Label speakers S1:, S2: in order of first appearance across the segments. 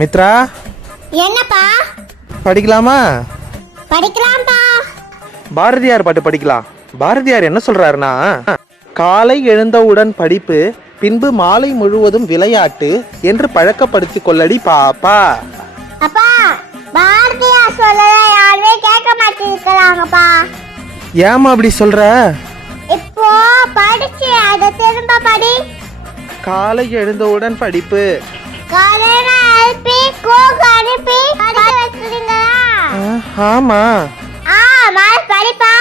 S1: மித்ரா?
S2: என்னப்பா?
S1: படிக்கலாமா?
S2: படிக்கலாம்ப்பா.
S1: பாரதியார் பாட்டு படிக்கலாம். பாரதியார் என்ன சொல்றாருன்னா காலை எழுந்தவுடன் படிப்பு பின்பு மாலை முழுவதும் விளையாட்டு என்று பழக்கப்படுத்தி கொள்ளடி பாப்பா.
S2: அப்பா பாரதியார் சொல்லல யாருமே கேட்க மாட்டேங்கிறாங்கப்பா.
S1: ஏமா அப்படி சொல்ற?
S2: இப்போ படிச்சு அதை திரும்ப படி.
S1: காலை எழுந்தவுடன் படிப்பு.
S2: காலையில கோக்கு அனுப்பி படிக்க வச்சுருங்களா
S1: ஆ, ஆமா.
S2: ஆ மேல படிப்பா.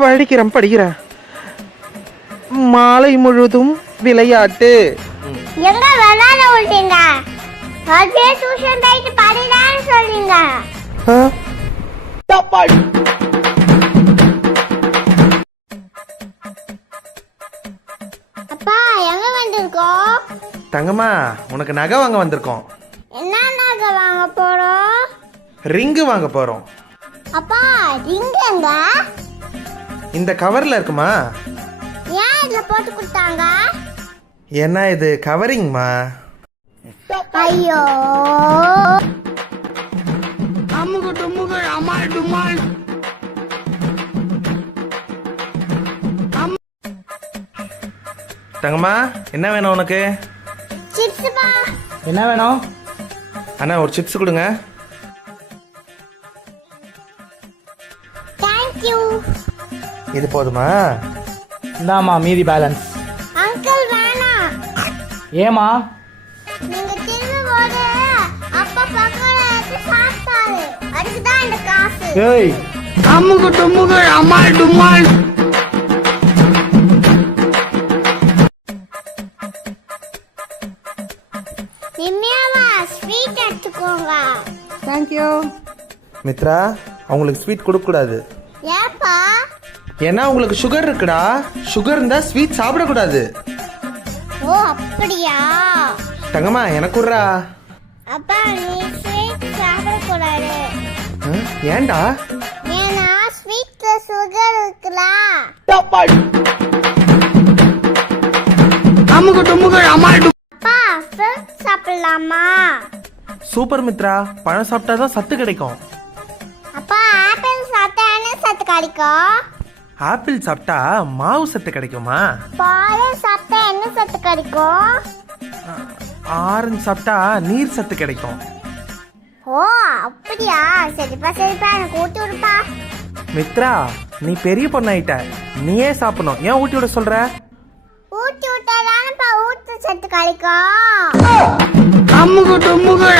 S1: படிக்கிறேன் படிக்கிறேன். மாலை முழுவதும் விளையாட்டு.
S2: எங்க விளையாட விட்டீங்க? அப்படியே டியூஷன் போயிட்டு படிதான்னு சொல்றீங்க
S1: ஆ,
S2: அப்பா எங்க வந்திருக்கோம்?
S1: தங்கம்மா உனக்கு நகை வாங்க வந்திருக்கோம்.
S2: வாங்க போறோம்
S1: ரிங்கு வாங்க போறோம்.
S2: அப்பா ரிங் எங்க?
S1: இந்த கவர்ல இருக்குமா?
S2: ஏன் இதுல போட்டு கொடுத்தாங்க?
S1: என்ன இது கவரிங்மா?
S2: ஐயோ.
S1: தங்கம்மா என்ன வேணும் உனக்கு?
S3: என்ன வேணும்?
S1: அண்ணா ஒரு சிப்ஸ் கொடுங்க.
S2: தேங்க்யூ
S1: இது போதுமா?
S3: இந்தாம்மா மீதி பேலன்ஸ்
S2: அங்கிள் வேணாம்
S3: ஏமா
S2: நீங்க திரும்ப போது அப்பா பக்கம் எடுத்து சாப்பிட்டாரு. அதுக்குதான் இந்த காசு.
S3: ஏய்.
S2: நிம்மியாவா
S3: தேங்க்யூ
S1: மித்ரா அவங்களுக்கு ஸ்வீட் கொடுக்கக்கூடாது.
S2: ஏப்பா?
S1: ஏன்னா உங்களுக்கு சுகர் இருக்குடா. சுகர் இருந்தா ஸ்வீட் சாப்பிடக்கூடாது.
S2: ஓ அப்படியா?
S1: தங்கம்மா எனக்கு விட்றா
S2: அப்பா நீ ஸ்வீட் சாப்பிடக்கூடாது.
S1: ஆ, ஏன்டா?
S2: ஏன்னா ஸ்வீட்ல சுகர் இருக்குல்ல. அப்பா ஃப்ரூட் சாப்பிடலாமா?
S1: சூப்பர் மித்ரா பழம் சாப்பிட்டா தான் சத்து கிடைக்கும்.
S2: அப்பா ஆப்பிள் சாப்பிட்டா என்ன சத்து கிடைக்கும்?
S1: ஆப்பிள் சாப்பிட்டா மாவு சத்து கிடைக்குமா?
S2: பால் சாப்பிட்டா என்ன சத்து கிடைக்கும்?
S1: ஆரஞ்சு சாப்பிட்டா நீர் சத்து கிடைக்கும்.
S2: ஓ அப்படியா? சரிப்பா சரிப்பா எனக்கு ஊட்டி விடுப்பா.
S1: மித்ரா நீ பெரிய பொண்ணாயிட்ட. நீயே சாப்பிடணும். ஏன் ஊட்டி விட சொல்ற?
S2: சேர்த்து கழிக்கா
S4: அம்முக்கு டும்முக்கு